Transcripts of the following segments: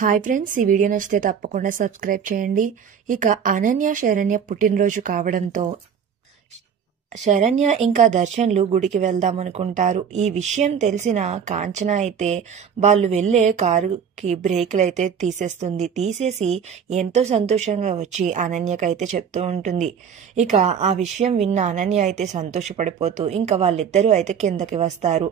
Hi friends, ఈ video నచ్చితే తప్పకుండా సబ్స్క్రైబ్ చేయండి. ఇక అనన్య శరణ్య పుట్టినరోజు కావడంతో శరణ్య ఇంకా దర్శన్లు గుడికి వెళ్దామనుకుంటారు. ఈ విషయం తెలిసిన కాంచన అయితే వాళ్ళు వెళ్లే కారుకి బ్రేకులు అయితే తీసేసి ఎంతో సంతోషంగా వచ్చి అనన్యకైతే చెప్తూ ఉంటుంది. ఇక ఆ విషయం విన్న అనన్య అయితే సంతోషపడిపోతూ ఇంకా వాళ్ళిద్దరూ అయితే కిందకి వస్తారు.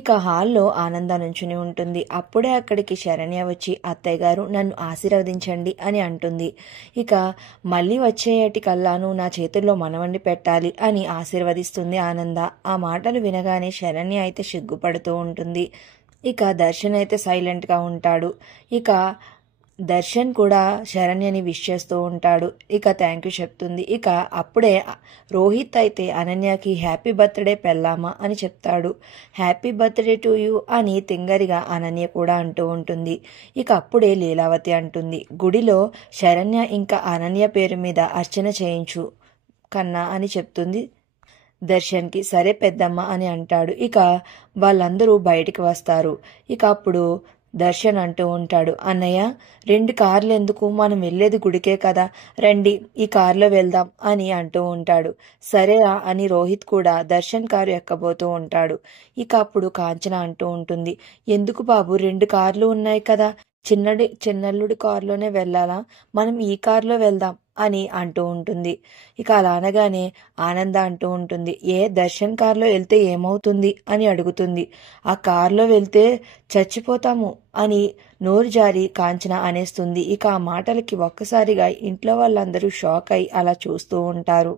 ఇక హాల్లో ఆనంద నుంచుని ఉంటుంది. అప్పుడే అక్కడికి శరణ్య వచ్చి అత్తయ్య గారు నన్ను ఆశీర్వదించండి అని అంటుంది. ఇక మళ్ళీ వచ్చేటికల్లా నువ్వు నా చేతుల్లో మనవండి పెట్టాలి అని ఆశీర్వదిస్తుంది ఆనంద. ఆ మాటలు వినగానే శరణ్య అయితే సిగ్గుపడుతూ ఉంటుంది. ఇక దర్శన్ అయితే సైలెంట్ గా ఉంటాడు. ఇక దర్శన్ కూడా శరణ్యని విష్ చేస్తూ ఉంటాడు. ఇక థ్యాంక్ యూ చెప్తుంది. ఇక అప్పుడే రోహిత్ అయితే అనన్యకి హ్యాపీ బర్త్డే పెళ్ళామా అని చెప్తాడు. హ్యాపీ బర్త్డే టు యూ అని తింగరిగా అనన్య కూడా అంటూ ఉంటుంది. ఇక అప్పుడే లీలావతి అంటుంది, గుడిలో శరణ్య ఇంకా అనన్య పేరు మీద అర్చన చేయించు కన్నా అని చెప్తుంది దర్శన్కి. సరే పెద్దమ్మ అని అంటాడు. ఇక వాళ్ళందరూ బయటికి వస్తారు. ఇక అప్పుడు దర్శన్ అంటూ ఉంటాడు, అన్నయ్య 2 కార్లు ఎందుకు, మనం వెళ్ళేది గుడికే కదా, రండి ఈ కారులో వెళ్దాం అని అంటూ ఉంటాడు. సరేరా అని రోహిత్ కూడా దర్శన్ కారు ఎక్కబోతూ ఉంటాడు. ఇక అప్పుడు కాంచన అంటూ ఉంటుంది, ఎందుకు బాబు 2 కార్లు ఉన్నాయి కదా, చిన్నల్లుడి కారులోనే వెళ్ళాలా, మనం ఈ కారులో వెళ్దాం అని అంటూ ఉంటుంది. ఇక అలా అనగానే ఆనంద అంటూ ఉంటుంది, దర్శన్ కారులో వెళ్తే ఏమవుతుంది అని అడుగుతుంది. ఆ కారులో వెళ్తే చచ్చిపోతాము అని నోరు జారి కాంచన అనేస్తుంది. ఇక ఆ మాటలకి ఒక్కసారిగా ఇంట్లో వాళ్ళందరూ షాక్ అయి అలా చూస్తూ ఉంటారు.